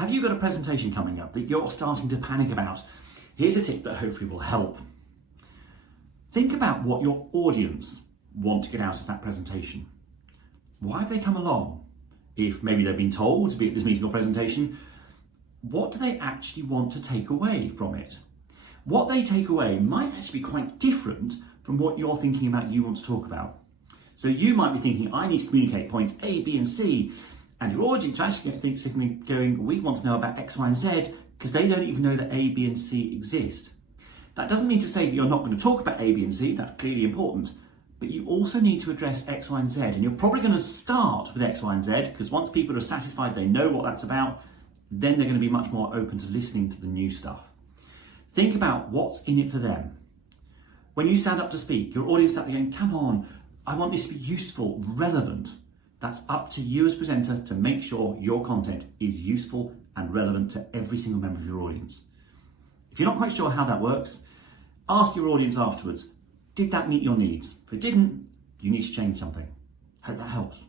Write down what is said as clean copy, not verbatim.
Have you got a presentation coming up that you're starting to panic about? Here's a tip that hopefully will help. Think about what your audience want to get out of that presentation. Why have they come along? If maybe they've been told to be at this meeting or presentation, what do they actually want to take away from it? What they take away might actually be quite different from what you're thinking about you want to talk about. So you might be thinking, I need to communicate points A, B, and C, and your audience actually thinks going, we want to know about X, Y, and Z, because they don't even know that A, B, and C exist. That doesn't mean to say that you're not going to talk about A, B, and C, that's clearly important, but you also need to address X, Y, and Z, and you're probably going to start with X, Y, and Z, because once people are satisfied they know what that's about, then they're going to be much more open to listening to the new stuff. Think about what's in it for them. When you stand up to speak, your audience sat there going, come on, I want this to be useful, relevant. That's up to you as presenter to make sure your content is useful and relevant to every single member of your audience. If you're not quite sure how that works, ask your audience afterwards, did that meet your needs? If it didn't, you need to change something. Hope that helps.